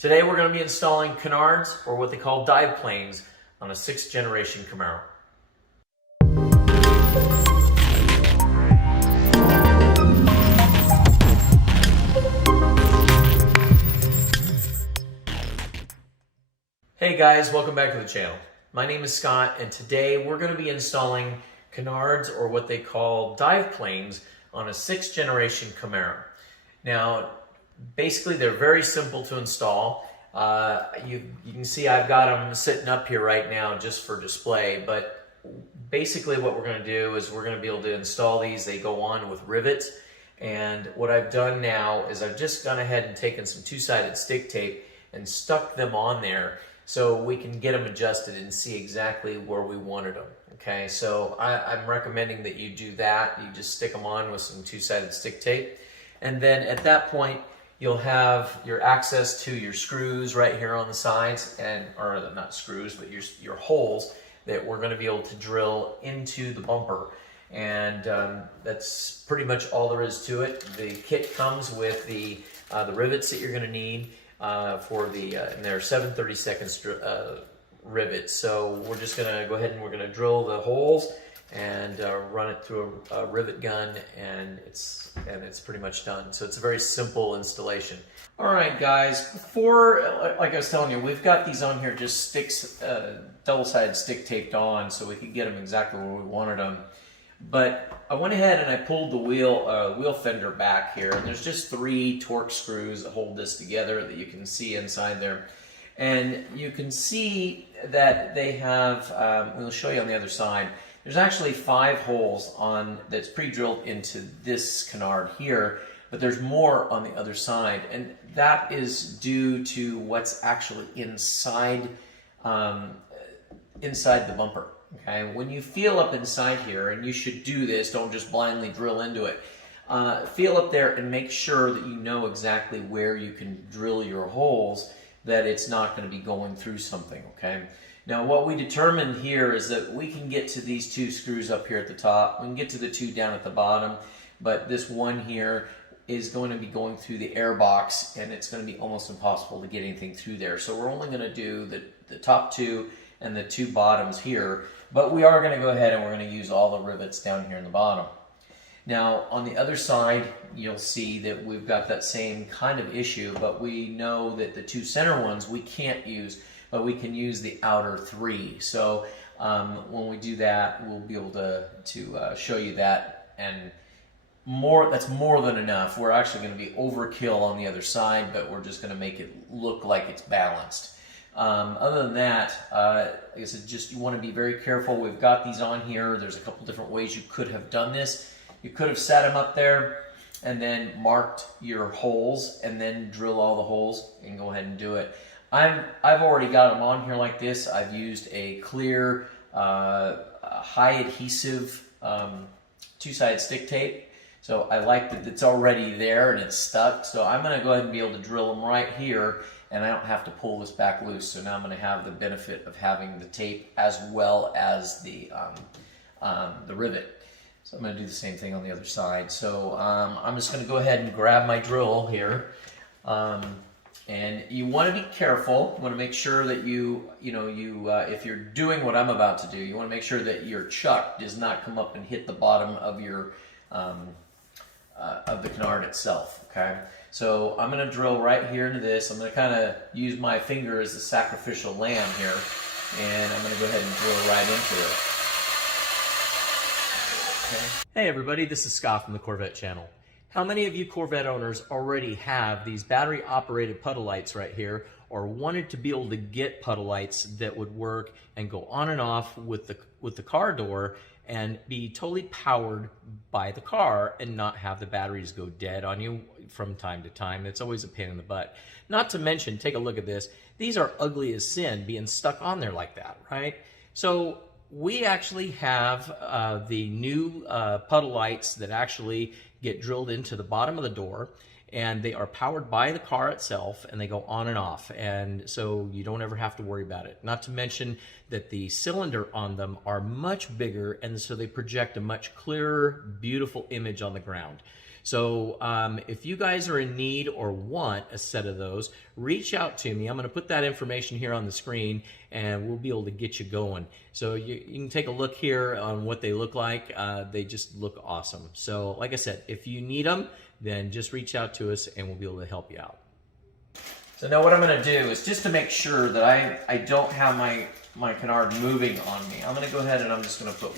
Today we're going to be installing canards, or what they call dive planes, on a 6th generation Camaro. Hey guys, welcome back to the channel. My name is Scott, and today we're going to be installing canards, or what they call dive planes, on a 6th generation Camaro. Now, basically they're very simple to install. You can see I've got them sitting up here right now just for display, but basically what we're going to do is we're going to be able to install these. They go on with rivets, and what I've done now is I've just gone ahead and taken some two-sided stick tape and stuck them on there so we can get them adjusted and see exactly where we wanted them. Okay, so I'm recommending that you do that. You just stick them on with some two-sided stick tape, and then at that point you'll have your access to your screws right here on the sides, or not screws, but your holes that we're going to be able to drill into the bumper. And that's pretty much all there is to it. The kit comes with the rivets that you're going to need for and they're 7/32 rivets. So we're just going to go ahead and we're going to drill the holes and run it through a rivet gun, and it's pretty much done. So it's a very simple installation. All right, guys, before, like I was telling you, we've got these on here just sticks, double-sided stick taped on so we could get them exactly where we wanted them. But I went ahead and I pulled the wheel fender back here, and there's just 3 torque screws that hold this together that you can see inside there. And you can see that they have, we'll show you on the other side, there's actually 5 holes that's pre-drilled into this canard here, but there's more on the other side, and that is due to what's actually inside the bumper. Okay, when you feel up inside here, and you should do this, don't just blindly drill into it. Feel up there and make sure that you know exactly where you can drill your holes, that it's not going to be going through something. Okay. Now what we determined here is that we can get to these 2 screws up here at the top, we can get to the 2 down at the bottom, but this one here is going to be going through the air box, and it's going to be almost impossible to get anything through there. So we're only going to do the top 2 and the 2 bottoms here, but we are going to go ahead and we're going to use all the rivets down here in the bottom. Now on the other side you'll see that we've got that same kind of issue, but we know that the 2 center ones we can't use, but we can use the outer 3. So when we do that, we'll be able to show you that, and that's more than enough. We're actually going to be overkill on the other side, but we're just going to make it look like it's balanced. Other than that, like I said, just you want to be very careful. We've got these on here. There's a couple different ways you could have done this. You could have set them up there and then marked your holes and then drill all the holes and go ahead and do it. I've already got them on here like this. I've used a clear, high adhesive 2-sided stick tape. So I like that it's already there and it's stuck. So I'm going to go ahead and be able to drill them right here, and I don't have to pull this back loose. So now I'm going to have the benefit of having the tape as well as the rivet. So I'm going to do the same thing on the other side. So I'm just going to go ahead and grab my drill here. And you want to be careful. You want to make sure that if you're doing what I'm about to do, you want to make sure that your chuck does not come up and hit the bottom of your of the canard itself. Okay, so I'm going to drill right here into this. I'm going to kind of use my finger as the sacrificial lamb here, and I'm going to go ahead and drill right into it. Okay. Hey everybody, this is Scott from the Corvette channel. How many of you Corvette owners already have these battery-operated puddle lights right here, or wanted to be able to get puddle lights that would work and go on and off with the car door and be totally powered by the car and not have the batteries go dead on you from time to time? It's always a pain in the butt. Not to mention, take a look at this. These are ugly as sin being stuck on there like that, right? So we actually have the new puddle lights that actually get drilled into the bottom of the door, and they are powered by the car itself, and they go on and off, and so you don't ever have to worry about it. Not to mention, that the cylinder on them are much bigger, and so they project a much clearer, beautiful image on the ground. So if you guys are in need or want a set of those, reach out to me. I'm going to put that information here on the screen, and we'll be able to get you going. So you can take a look here on what they look like. They just look awesome. So like I said, if you need them, then just reach out to us and we'll be able to help you out. So now what I'm going to do is, just to make sure that I don't have my canard moving on me, I'm going to go ahead and I'm just going to put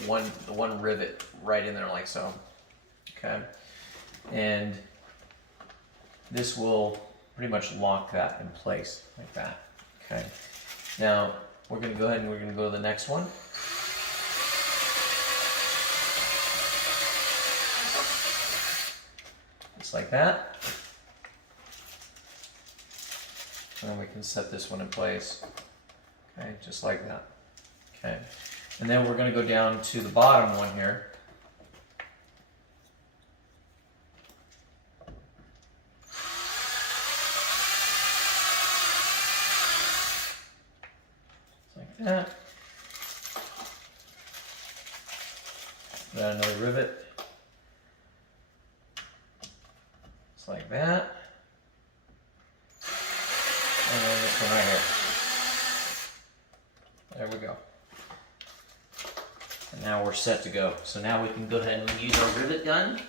one rivet right in there like so. Okay. And this will pretty much lock that in place like that. Okay. Now we're going to go ahead and we're going to go to the next one. Just like that. And then we can set this one in place. Okay, just like that. Okay. And then we're going to go down to the bottom one here. That. Got another rivet. Just like that. And then this one right here. There we go. And now we're set to go. So now we can go ahead and use our rivet gun.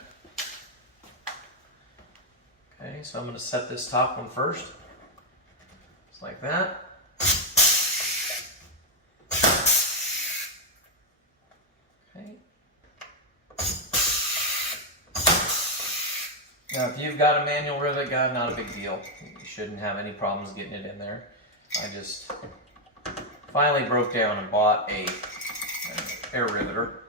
Okay, so I'm going to set this top one first. Just like that. Now, if you've got a manual rivet gun, not a big deal. You shouldn't have any problems getting it in there. I just finally broke down and bought an air riveter.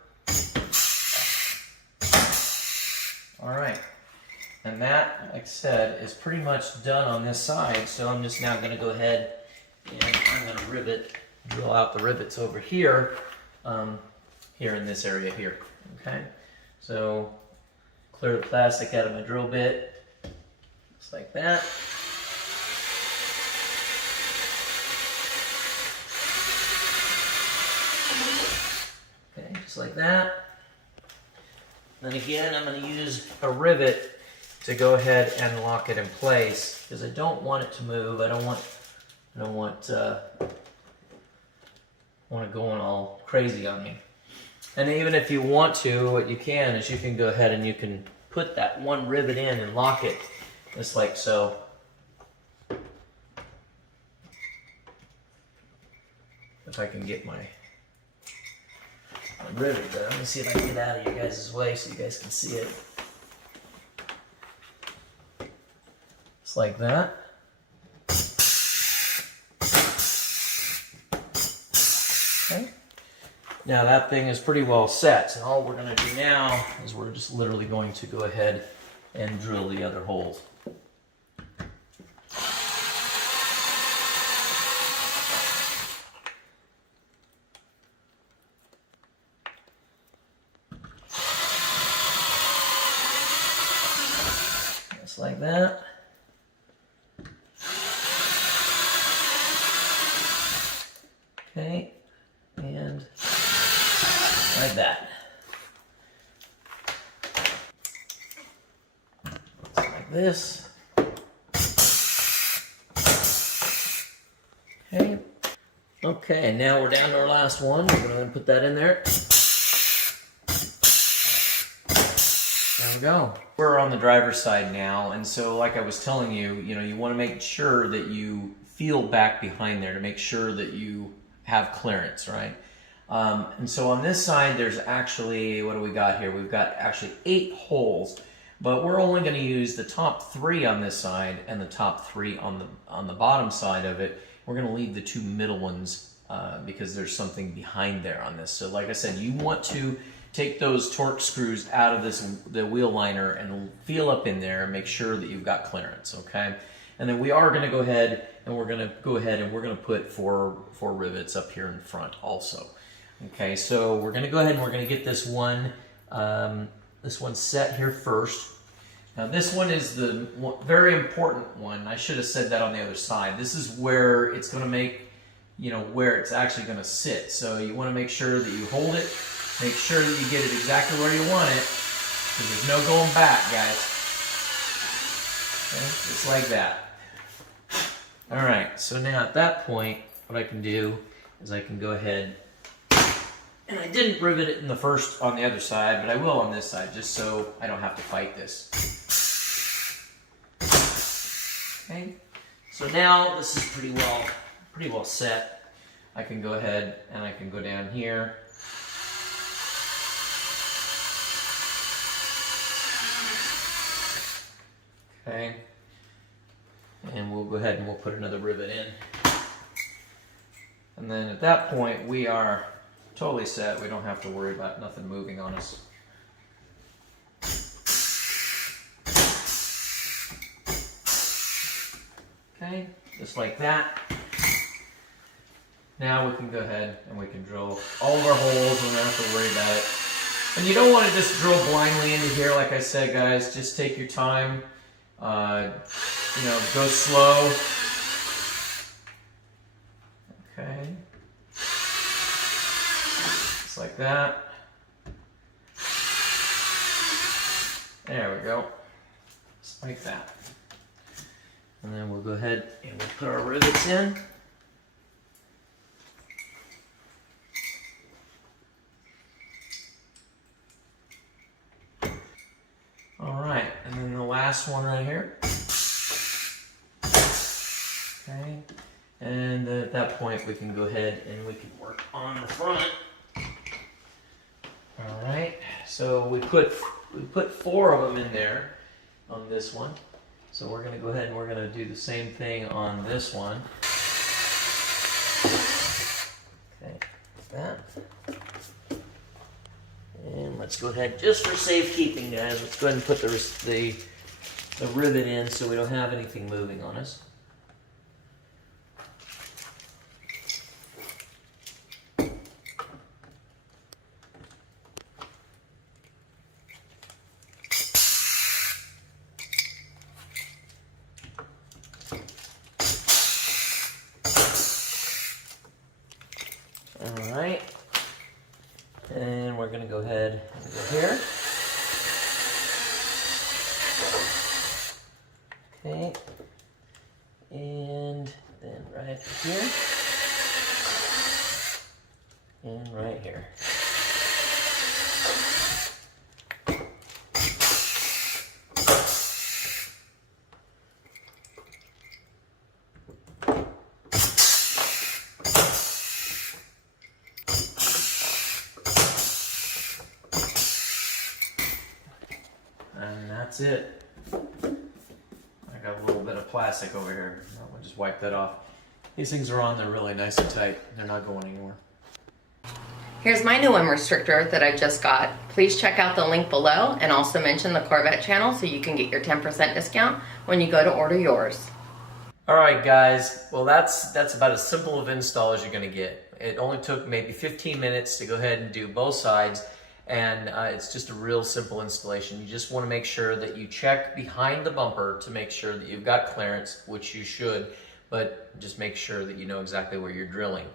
All right, and that, like I said, is pretty much done on this side. So I'm just now going to go ahead and I'm going to drill out the rivets over here, here in this area here. Okay, so clear the plastic out of my drill bit, just like that. Okay, just like that. Then again, I'm going to use a rivet to go ahead and lock it in place because I don't want it to move. I don't want it going all crazy on me. And even if you want to, what you can is you can go ahead and you can put that one rivet in and lock it just like so. If I can get my rivet there. Let me see if I can get out of your guys' way so you guys can see it. Just like that. Okay. Now that thing is pretty well set, and all we're going to do now is we're just literally going to go ahead and drill the other holes. Just like that. Okay, and like that. Just like this. Okay. Okay, now we're down to our last one. We're going to put that in there. There we go. We're on the driver's side now, and so like I was telling you, you want to make sure that you feel back behind there to make sure that you have clearance, right? And so on this side, there's actually, what do we got here? We've got actually 8 holes, but we're only going to use the top 3 on this side and the top 3 on the bottom side of it. We're going to leave the 2 middle ones because there's something behind there on this. So like I said, you want to take those torque screws out of the wheel liner and feel up in there and make sure that you've got clearance, okay? And then we are going to go ahead and we're going to put four rivets up here in front also. Okay, so we're going to go ahead and we're going to get this one set here first. Now this one is the very important one. I should have said that on the other side. This is where it's going to make where it's actually going to sit. So you want to make sure that you hold it, make sure that you get it exactly where you want it, because there's no going back, guys. Okay, just like that. All right, so now at that point, what I can do is I can go ahead, and I didn't rivet it on the other side, but I will on this side, just so I don't have to fight this. Okay, so now this is pretty well set. I can go ahead and I can go down here. Okay, and we'll go ahead and we'll put another rivet in. And then at that point, we are totally set. We don't have to worry about nothing moving on us. Okay, just like that. Now we can go ahead and we can drill all of our holes and we don't have to worry about it. And you don't want to just drill blindly into here, like I said, guys. Just take your time. Go slow. Okay. Just like that. There we go. Just like that. And then we'll go ahead and we'll put our rivets in. All right, and then the last one right here. Okay, and then at that point we can go ahead and we can work on the front. All right, so we put 4 of them in there on this one. So we're going to go ahead and we're going to do the same thing on this one. Okay, like that. And let's go ahead, just for safekeeping, guys, let's go ahead and put the rivet in so we don't have anything moving on us. All right, and we're going to go ahead and go here. Okay, and then right here, and right here. And that's it. I got a little bit of plastic over here. I'll just wipe that off. These things are on, they're really nice and tight. They're not going anywhere. Here's my new one restrictor that I just got. Please check out the link below and also mention the Corvette channel so you can get your 10% discount when you go to order yours. All right, guys. Well, that's about as simple of install as you're going to get. It only took maybe 15 minutes to go ahead and do both sides. And it's just a real simple installation. You just want to make sure that you check behind the bumper to make sure that you've got clearance, which you should, but just make sure that you know exactly where you're drilling.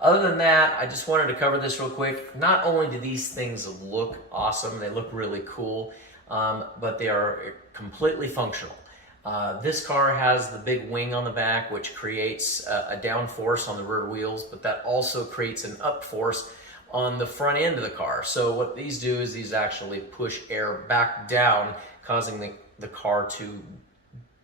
Other than that, I just wanted to cover this real quick. Not only do these things look awesome, they look really cool, but they are completely functional. This car has the big wing on the back, which creates a down force on the rear wheels, but that also creates an up force on the front end of the car. So what these do is these actually push air back down, causing the car to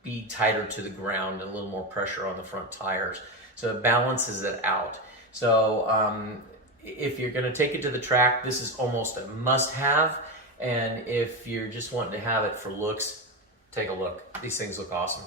be tighter to the ground and a little more pressure on the front tires. So it balances it out. So if you're gonna take it to the track, this is almost a must-have. And if you're just wanting to have it for looks, take a look. These things look awesome.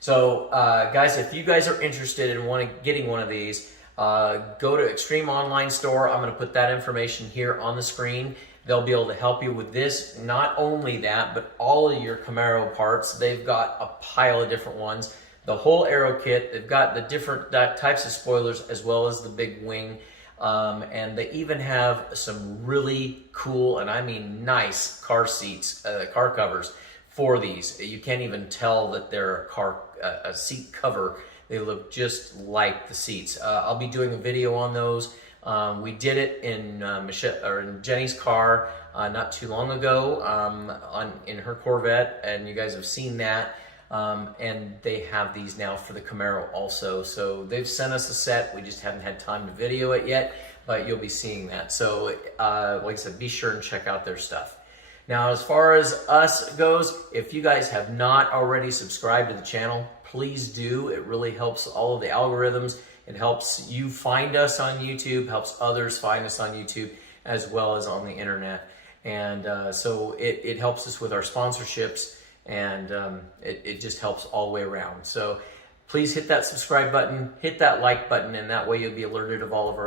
So guys, if you guys are interested in getting one of these, go to Extreme Online Store. I'm going to put that information here on the screen. They'll be able to help you with this. Not only that, but all of your Camaro parts. They've got a pile of different ones. The whole aero kit. They've got the different types of spoilers as well as the big wing. And they even have some really cool, and I mean nice, car seats, car covers for these. You can't even tell that they're a seat cover. They look just like the seats. I'll be doing a video on those. We did it in in Jenny's car not too long ago in her Corvette, and you guys have seen that. And they have these now for the Camaro also. So they've sent us a set. We just haven't had time to video it yet, but you'll be seeing that. So like I said, be sure and check out their stuff. Now, as far as us goes, if you guys have not already subscribed to the channel, please do. It really helps all of the algorithms. It helps you find us on YouTube, helps others find us on YouTube, as well as on the internet. And so it helps us with our sponsorships, and it just helps all the way around. So please hit that subscribe button, hit that like button, and that way you'll be alerted of all of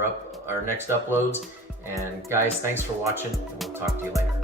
our next uploads. And guys, thanks for watching, and we'll talk to you later.